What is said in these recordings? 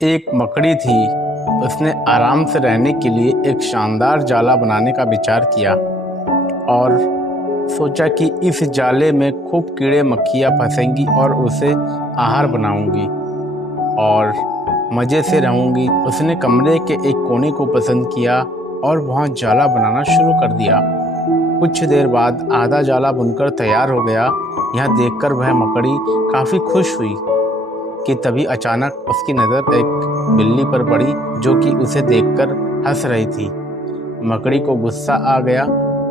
एक मकड़ी थी। उसने आराम से रहने के लिए एक शानदार जाला बनाने का विचार किया और सोचा कि इस जाले में खूब कीड़े मक्खियाँ फंसेंगी और उसे आहार बनाऊंगी और मज़े से रहूंगी। उसने कमरे के एक कोने को पसंद किया और वहाँ जाला बनाना शुरू कर दिया। कुछ देर बाद आधा जाला बुनकर तैयार हो गया। यह देखकर वह मकड़ी काफ़ी खुश हुई कि तभी अचानक उसकी नज़र एक बिल्ली पर पड़ी जो कि उसे देखकर हंस रही थी। मकड़ी को गुस्सा आ गया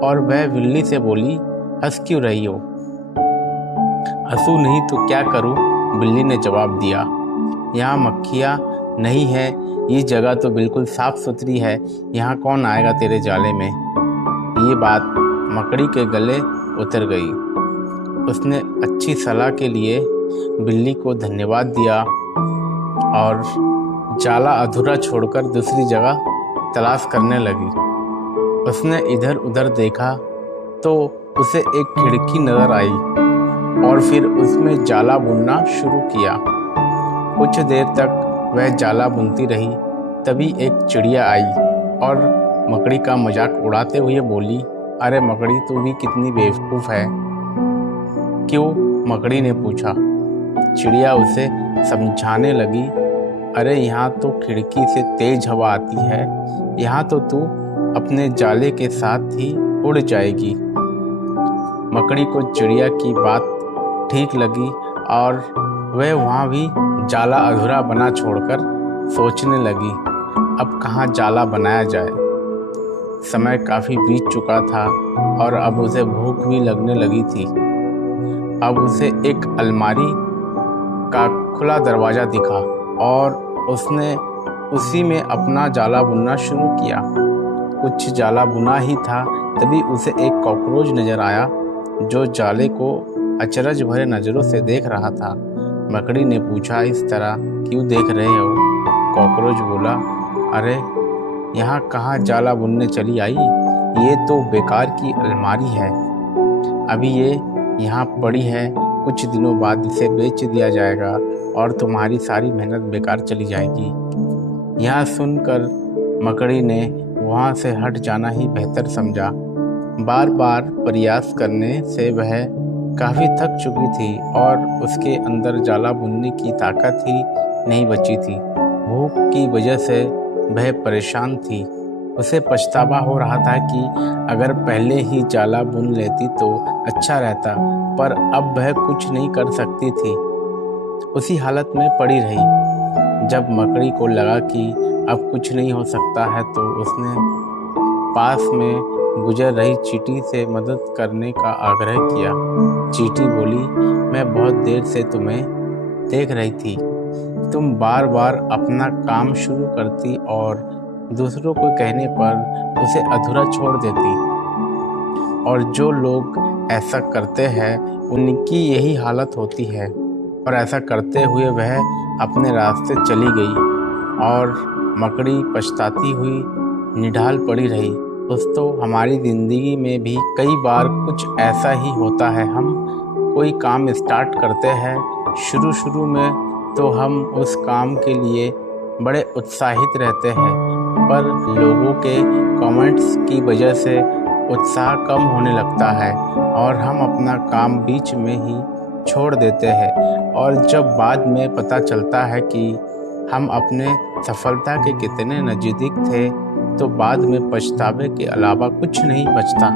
और वह बिल्ली से बोली, हंस क्यों रही हो? हंसू नहीं तो क्या करूं? बिल्ली ने जवाब दिया, यहाँ मक्खियाँ नहीं है, ये जगह तो बिल्कुल साफ सुथरी है, यहाँ कौन आएगा तेरे जाले में। ये बात मकड़ी के गले उतर गई। उसने अच्छी सलाह के लिए बिल्ली को धन्यवाद दिया और जाला अधूरा छोड़कर दूसरी जगह तलाश करने लगी। उसने इधर उधर देखा तो उसे एक खिड़की नजर आई और फिर उसमें जाला बुनना शुरू किया। कुछ देर तक वह जाला बुनती रही। तभी एक चिड़िया आई और मकड़ी का मजाक उड़ाते हुए बोली, अरे मकड़ी, तू भी कितनी बेवकूफ़ है। क्यों? मकड़ी ने पूछा। चिड़िया उसे समझाने लगी, अरे यहाँ तो खिड़की से तेज हवा आती है, यहाँ तो तू अपने जाले के साथ ही उड़ जाएगी। मकड़ी को चिड़िया की बात ठीक लगी और वह वहाँ भी जाला अधूरा बना छोड़कर सोचने लगी, अब कहाँ जाला बनाया जाए। समय काफ़ी बीत चुका था और अब उसे भूख भी लगने लगी थी। अब उसे एक अलमारी का खुला दरवाज़ा दिखा और उसने उसी में अपना जाला बुनना शुरू किया। कुछ जाला बुना ही था तभी उसे एक कॉकरोच नज़र आया जो जाले को अचरज भरे नज़रों से देख रहा था। मकड़ी ने पूछा, इस तरह क्यों देख रहे हो? कॉकरोच बोला, अरे यहाँ कहाँ जाला बुनने चली आई, ये तो बेकार की अलमारी है। अभी ये यहाँ पड़ी है, कुछ दिनों बाद इसे बेच दिया जाएगा और तुम्हारी सारी मेहनत बेकार चली जाएगी। यह सुनकर मकड़ी ने वहाँ से हट जाना ही बेहतर समझा। बार बार प्रयास करने से वह काफ़ी थक चुकी थी और उसके अंदर जाला बुनने की ताकत ही नहीं बची थी। भूख की वजह से वह परेशान थी। उसे पछतावा हो रहा था कि अगर पहले ही जाला बुन लेती तो अच्छा रहता, पर अब वह कुछ नहीं कर सकती थी। उसी हालत में पड़ी रही। जब मकड़ी को लगा कि अब कुछ नहीं हो सकता है तो उसने पास में गुजर रही चींटी से मदद करने का आग्रह किया। चींटी बोली, मैं बहुत देर से तुम्हें देख रही थी। तुम बार बार अपना काम शुरू करती और दूसरों को कहने पर उसे अधूरा छोड़ देती, और जो लोग ऐसा करते हैं उनकी यही हालत होती है। और ऐसा करते हुए वह अपने रास्ते चली गई और मकड़ी पछताती हुई निढाल पड़ी रही। दोस्तों, हमारी ज़िंदगी में भी कई बार कुछ ऐसा ही होता है। हम कोई काम स्टार्ट करते हैं, शुरू में तो हम उस काम के लिए बड़े उत्साहित रहते हैं, पर लोगों के कमेंट्स की वजह से उत्साह कम होने लगता है और हम अपना काम बीच में ही छोड़ देते हैं। और जब बाद में पता चलता है कि हम अपने सफलता के कितने नज़दीक थे तो बाद में पछतावे के अलावा कुछ नहीं बचता।